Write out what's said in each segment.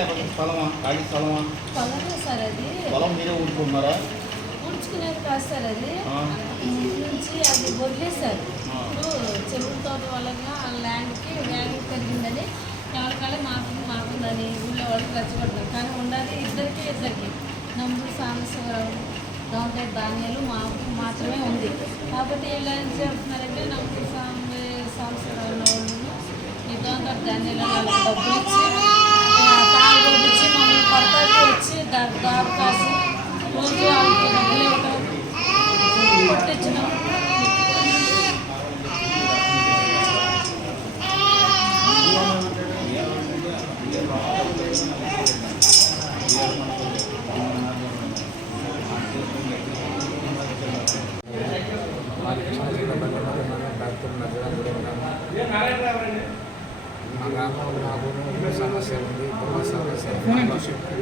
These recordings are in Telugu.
లేకపోతే స్థలమా? ఖాళీ స్థలమా? సార్ అది. పొలం మీరే ఊడుకున్నారా ఊడ్చుకునేది కాదు సార్ అది. ముందు నుంచి అది వదిలేశారు. ఆ. ఇప్పుడు చెరువు వలన ఆ ల్యాండ్కి వ్యాల్యూ పెరిగిందని ఎవరికాలే మాకుంది మాకుందని ఊళ్ళో వాళ్ళు ఖర్చుపెడతారు కానీ ఉన్నది ఇద్దరికి ఇద్దరికి. నంబు సాంబశివరావు గవర్నమెంట్ ధాన్యాలు మాకు మాత్రమే ఉంది. కాకపోతే వీళ్ళు ఏం చేస్తున్నారంటే నంబు సాంబ సాంబశివరావు వాళ్ళు ఈ దొంగ ధాన్యాలు వాళ్ళకి డబ్బులు ఇచ్చి మమ్మల్ని కొడతాకి వచ్చి దారి దారి కాసి రోజు వాళ్ళకి డబ్బులు ఇవ్వటం కొట్టించడం మా కృష్ణా జిల్లా బంగారు డాక్టర్ నజరాం కూడా మా గ్రామంలో నాకు సమస్య ఉంది. గృహ సమస్య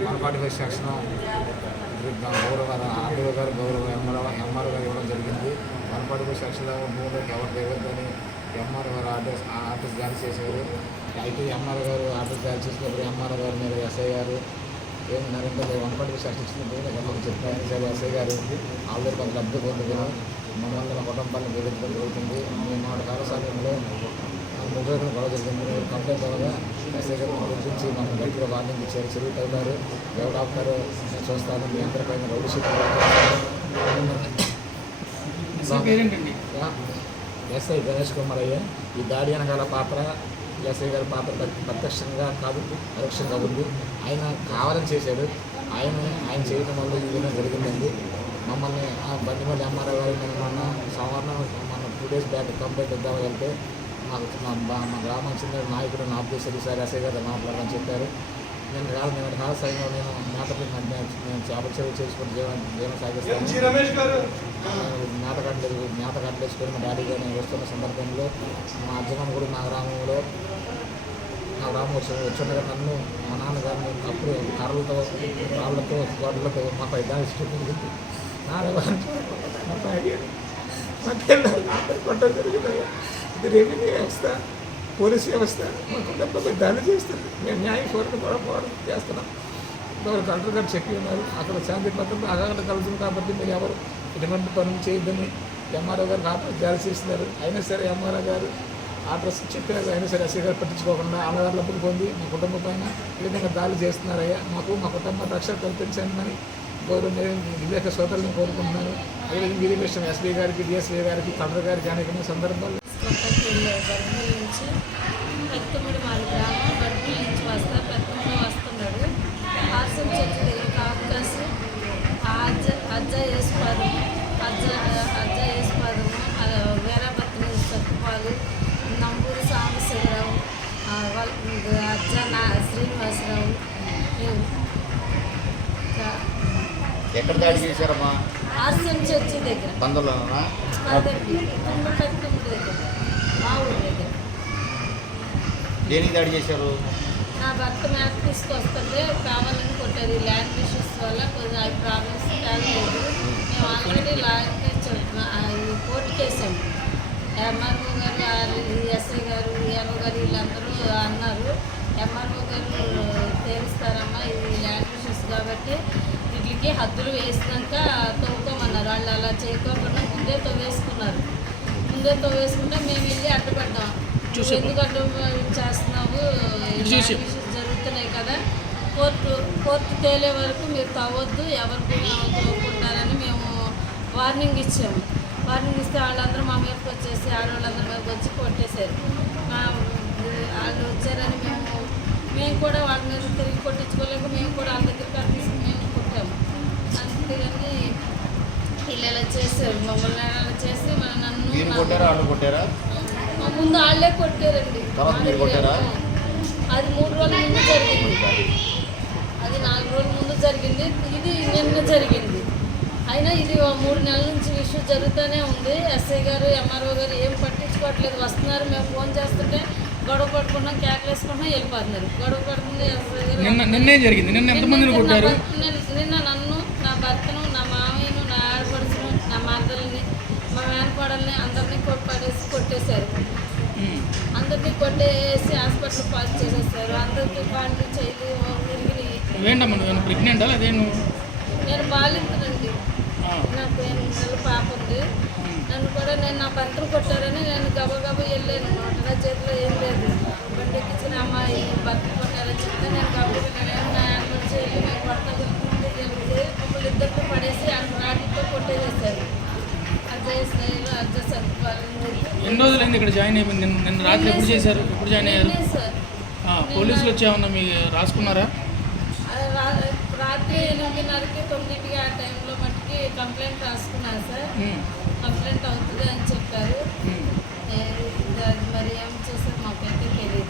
వన్ ఫార్టీ ఫైవ్ సెక్షన్ గౌరవ ఆర్డీఓ గారు గౌరవ ఎంఆర్ఓ ఎంఆర్ఓ గారు ఇవ్వడం జరిగింది. వన్ ఫార్టీ ఫైవ్ సెక్షన్లో భూములకు ఎవరు ఇవ్వద్దని ఎంఆర్ఓ గారు ఆర్డర్స్ ఆర్డర్స్ జారీ చేశారు. అయితే ఎంఆర్ఓ గారు ఆర్డర్స్ జారీ చేసినప్పుడు ఎంఆర్ఓ గారు మీద ఎస్ఐ గారు ఏం Narendra one forty five section ఇచ్చిన భూములు ఎవరికి చెప్పారు సరే ఎస్ఐ గారు ఆల్రెడీ కొంత లబ్ధి పొందుతున్నాం మమ్మల్ని మా కుటుంబాన్ని బెదిరించడం జరుగుతుంది. మేము మా కాల సమయంలో ముగ్గురు గొడవ జరిగింది కంప్లైంట్ అవ్వగా ఎస్ఐ గారు గురించి మనం గట్టిగా వార్నింగ్ ఇచ్చారు. చెరువు తగ్గారు ఎవరు ఆపుతారో నేను చూస్తాను. మీ అందరిపైన rowdy sheet SI Ganesh Kumar అయ్య ఈ దాడి వెనకాల పాత్ర ఎస్ఐ గారి పాత్ర ప్రత్య- ప్రత్యక్షంగా కాదు పరోక్షంగా ఉంది. ఆయన కావాలని చేశాడు. ఆయన ఆయన చేయడం వల్ల ఈ విధంగా జరిగిందండి. మమ్మల్ని ఆ బండి మళ్ళీ ఎంఆర్ఓ గారు మొన్న సోమవారం మన టూ డేస్ బ్యాక్ కంప్లైంట్ ఇద్దామని వెళ్తే మాకు మా మా గ్రామం చెందిన నాయకుడు నా చేశారు సార్ ఎస్ఐ గారు మాట్లాడమని చెప్పారు. నేను కాదు నేను కాల సమయంలో నేను మాటలు నేను చేపల చెరువు చేసుకుని జీవనం జీవనం సాగిస్తాను. గారు? జ్ఞాతకాట్లు జ్ఞాతకాట్లు వేసుకొని మా డాడీ గారిని వస్తున్న సందర్భంలో మా అర్జునం కూడా మా గ్రామంలో నా గ్రామం వచ్చి వచ్చిండగా నన్ను మా నాన్నగారిని అప్పుడు కర్రలతో రాళ్ళతో గొడ్డలతో మా పై చూపించింది కొట్టడం జరిగిందయ్యా ఇది రెవెన్యూ వ్యవస్థ పోలీస్ వ్యవస్థ మా డబ్బులు దాడి చేస్తుంది మేము న్యాయం కోరిక కూడా పోవడం చేస్తున్నాం. ఎవరు కలెక్టర్ గారు చెప్పి ఉన్నారు. అక్కడ శాంతి భద్రత అక్కడ కలుగుతుంది కాబట్టి మీరు ఎవరు ఎటువంటి పనులు చేయొద్దని ఎంఆర్ఓ గారు ఆర్డర్ జారీ చేస్తున్నారు. అయినా సరే ఎంఆర్ఓ గారు ఆర్డర్స్ చెప్పినారు అయినా సరే ఎస్ఐ గారు పట్టించుకోకుండా అన్నగారులప్పుడు పొంది మా కుటుంబం పైన ఈ విధంగా దాడి చేస్తున్నారయ్యా. మాకు మా కుటుంబ రక్షణ కల్పించండి అని గౌరవ వివేక సోదరులను కోరుకుంటున్నాను. అదేవిధంగా విషయం ఎస్బి గారికి డిఎస్బీ గారికి కలెక్టర్ గారికి అనేక సందర్భాలు. వెళ్ళారు గర్భిణీ నుంచి పెద్దముడి వాళ్ళ గ్రామం గర్భిణీ నుంచి వస్తా పెద్దముడు వస్తున్నాడు. ఆర్సం చెట్టు దగ్గర కాపుకాసు అజ్జ అజ్జ వేసుకోదు అజ్జ అజ్జ వేసుకోదు వీరభద్ర సత్యపాలు నంబూరు సాంబశివరావు అజ్జ నా శ్రీనివాసరావు ఎక్కడ దాడి చేశారమ్మా? ఆర్సం చర్చి దగ్గర. బంధువులనా? దేనికి దాడి చేశారు? నా భర్త మ్యాథ్ తీసుకొస్తుంటే కావాలని కొట్టేది. ఈ ల్యాండ్ ఇష్యూస్ వల్ల కొంచెం అవి ప్రాబ్లమ్స్ కాలేదు మేము ఆల్రెడీ లాయర్కి కోర్టు చేసాము ఎంఆర్ఓ గారు ఎస్ఐ గారు ఈఆర్ఓ గారు వీళ్ళందరూ అన్నారు. ఎంఆర్ఓ గారు తేలుస్తారమ్మా ఇది ల్యాండ్ ఇష్యూస్ కాబట్టి వీటికి హద్దులు వేసినాక తవ్వుకోమన్నారు వాళ్ళు అలా చేయకోకుండా ముందే తవ్వేసుకున్నారు ముందే తవ్వేసుకుంటే మేము వెళ్ళి అడ్డుపడ్డాం. చూసాం. ఎందుకు అడ్డు చేస్తున్నావు జరుగుతున్నాయి కదా కోర్టు కోర్టు తేలే వరకు మీరు తవ్వద్దు ఎవరు తవ్వుకుంటారని మేము వార్నింగ్ ఇచ్చాము వార్నింగ్ ఇస్తే వాళ్ళందరూ మా మీదకి వచ్చేసి ఆడవాళ్ళందరి మీదకి వచ్చి కొట్టేశారు. వాళ్ళు వచ్చారని మేము మేము కూడా వాళ్ళ మీద తిరిగి కొట్టించుకోలేక మేము కూడా వాళ్ళ ఇలా చేశారు మమ్మల్ని అలా చేసి మన నన్ను మీరు కొట్టారా వాళ్ళు కొట్టారా? మా ముందు వాళ్ళే కొట్టారండి. తర్వాత మీరు కొట్టారా? అది మూడు రోజుల ముందు జరిగింది. అది నాలుగు రోజుల ముందు జరిగింది. ఇది నిన్న జరిగింది. అయినా ఇది ఓ మూడు నెలల నుంచి ఇష్యూ జరుగుతూనే ఉంది. ఎస్ఐ గారు ఎంఆర్ఓ గారు ఏం పట్టించుకోవట్లేదు. వస్తున్నారు మేము ఫోన్ చేస్తుంటే గొడవ పడుకున్నాం కేకలేసుకుంటున్నాం వెళ్ళిపోతున్నారు. గొడవ పడుతుంది ఎస్ఐ గారు. నిన్న నిన్నే జరిగింది. నిన్న ఎంతమందిని నిన్న కొట్టారు భర్త- నిన్న- నిన్న నన్ను నా భర్తను నా మామయ్యను నా ఆడపడుచును నా మరదల్ని మా మేనకోడల్ని అందరినీ కొ- పడేసి కొట్టేశారు. అందరినీ కొట్టేసి హాస్పిటల్ పాస్ చేసేస్తారు అందరికీ కాళ్ళు చేయి విరిగినాయి. నువ్వేంటమ్మా నువ్వు ప్రెగ్నెంటా అదే నువ్వు? నేను బాలింతనండి. నాకు ఎనిమిది నెలల పాప ఉంది. నన్ను కూడా నేను నా భర్తను కొట్టారని నేను గబగబా వెళ్ళాను అనమాట నా చేతిలో ఏం లేదు బండి ఎక్కించిన అమ్మాయి భర్త కొట్టారని చెప్తే నేను గబగబా వెళ్ళాను నా ఆయన వచ్చి వెళ్ళి మేము భర్త కొట్టుకుంటే వెళ్తే మమ్మల్ని ఇద్దరితో పడేసి ఆయన రాటితో కొట్టేసేసారు అజయ్ స్నేహితులు అజయ్ సత్వాలని ఎన్ని రోజులైంది ఇక్కడ జాయిన్ అయిపోయింది నిన్న నిన్న రాత్రి ఎప్పుడు చేశారు? ఎప్పుడు జాయిన్ అయ్యారు? పోలీసులు వచ్చి ఏమన్నా మీ రాసుకున్నారా? రాత్రి ఎనిమిదిన్నరకి తొమ్మిదింటికి ఆ టైంలో మట్టుకి కంప్లైంట్ రాసుకున్నాను సార్. కంప్లైంట్ అవుతుంది అని చెప్పారు. మరి ఏం చేశారు మాకైతే తెలియదు